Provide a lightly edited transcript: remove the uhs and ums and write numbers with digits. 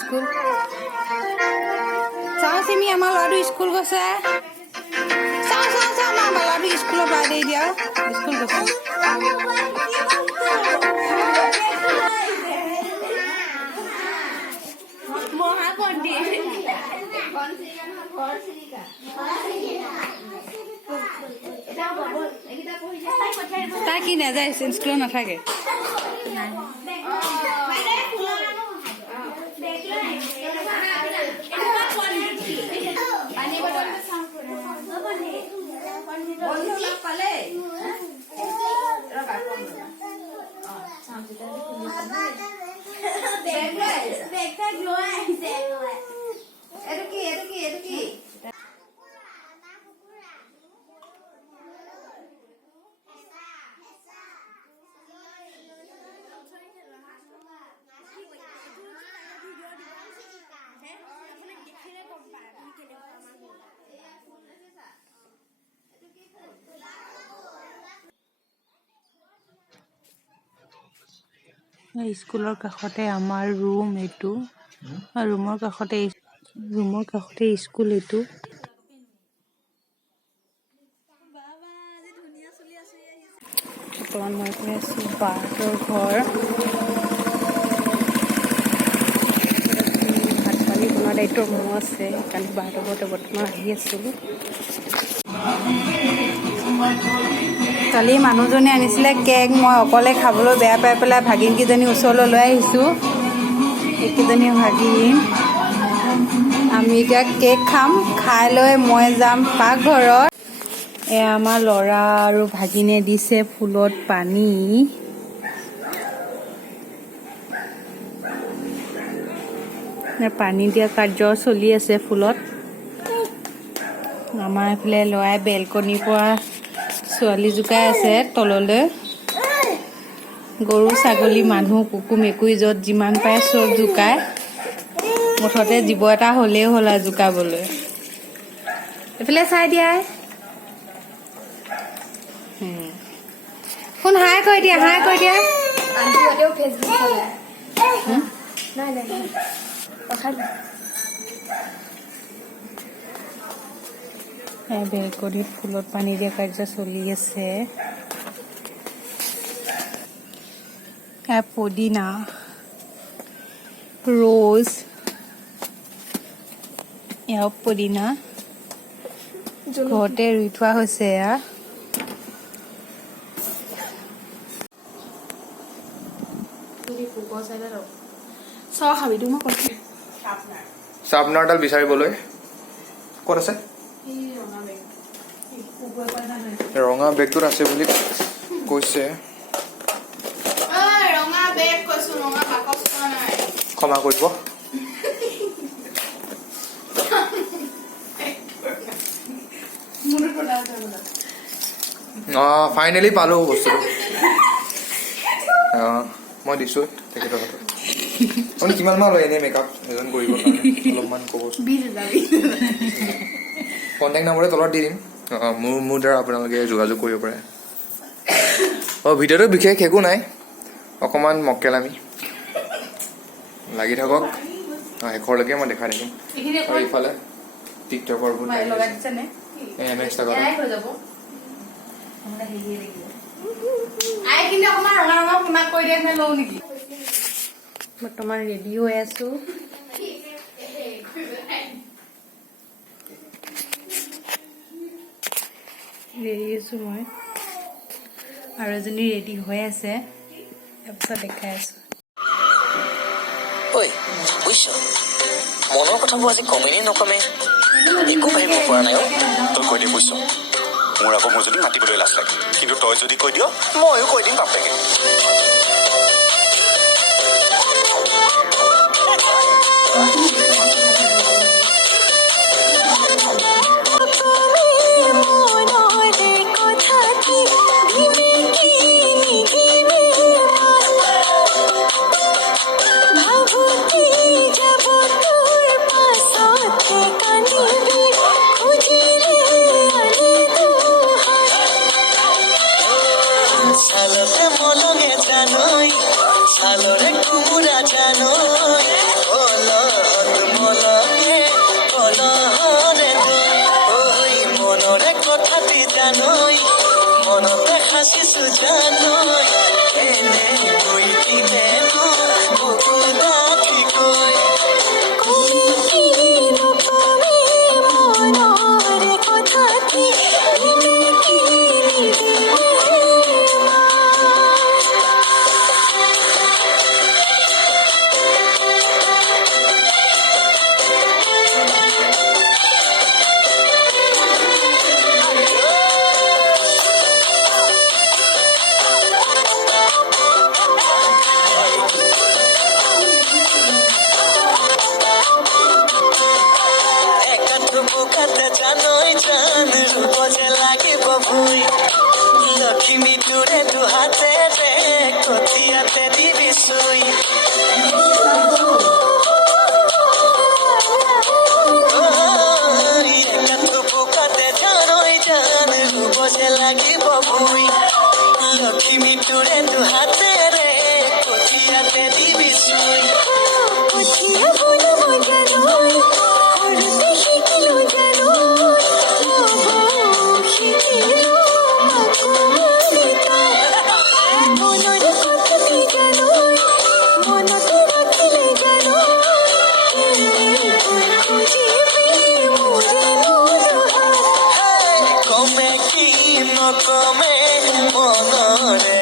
school চাওঁ তুমি আমাৰ ল'ৰাটো স্কুল গৈছে চাওঁ আমাৰ ল'ৰাটো স্কুলৰ পৰা দেই দিয়া স্কুল গৈছে তাই কি নাযায় স্কুলত নাথাকে স্কুলৰ কাষতে আমাৰ ৰুম এইটো ৰুমৰ কাষতে স্কুল এইটো বৰ্তমান মই কৈ আছো বাহঁতৰ ঘৰ ভাত পানী বনোৱা দায়িত্ব মোৰ আছে কালি বাহঁতৰ ঘৰতে বৰ্তমান আহি আছো কালি মানুহজনে আনিছিলে কেক মই অকলে খাবলৈ বেয়া পাই পেলাই ভাগিনকেইজনী ওচৰলৈ লৈ আহিছোঁ এইকেইজনী ভাগিন আমি এতিয়া কেক খাম খাই লৈ মই যাম পাকঘৰত আমাৰ ল'ৰা আৰু ভাগিনে দিছে ফুলত পানী পানী দিয়া কাৰ্য চলি আছে ফুলত আমাৰ এইফালে ল'ৰাই বেলকনিৰ পৰা ছোৱালী জোকাই আছে তললৈ গৰু ছাগলী মানুহ কুকুৰ মেকুৰী য'ত যিমান পায় চব জোকায় মুঠতে জীৱ এটা হ'লেই হ'ল আৰু জোকাবলৈ এইফালে চাই দিয়া শুন হাই কৈ দিয়া বেলকনিত ফুলত পানী দিয়া কাৰ্য চলি আছে পদিনা ৰ'জ পদিনা ঘৰতে ৰুই থোৱা হৈছে চাপনাৰডাল বিচাৰিবলৈ ক'ত আছে ৰঙা বেগটোত আছে বুলি কৈছে ক্ষমা কৰিব ফাইনেলি পালো বস্তুটো মই দিছো তেখেতৰ হাতত আপুনি কিমান মান লয় এনেই মেকআপ এজন কৰিব অলপমান ক'বচোন কণ্টেক্ট নম্বৰে তলত দি দিম মোৰ দ্বাৰা আপোনালোকে যোগাযোগ কৰিব পাৰে ভিডিঅ'টো বিশেষ একো নাই অকণমান মক্কেলামি লাগি থাকক শেষৰলৈকে মই দেখাই থাকিম আৰু ইফালে টিকটকৰ বৰ্তমান ৰেডি হৈ আছো মই আৰু এজনী ৰেডি হৈ আছে তাৰপিছত দেখাই আছো মনৰ কথাবোৰ আজি কমেই নকমে একো ভাবিব পৰা নাই তই কৈ দিম বুজিছ মোৰ আকৌ মোৰ যদি মাতিবলৈ লাজ লাগে কিন্তু তই যদি কৈ দিয় ময়ো কৈ দিম বাপেকে ছালৰে কোমোৰা জানৈ অলহত মলকে কলহৰে ঐ মনৰে কথাটি জানৈ মনতে সাঁচিছো জানৈ এনে কৈ দিলে বুকু ডাঠি কৈ বুকাতে জানৈ জান ৰূপ যে লাগিব ভুই লক্ষ্মী তোৰে দুহাতেৰে কঠিয়াতে দিবি চুই বুকাতে জানৈ জান ৰূপ যে লাগিব ভুই লক্ষ্মী তোৰে দুহাতেৰে কঠিয়াতে দিবি চুই কমে কি নকমে মনৰে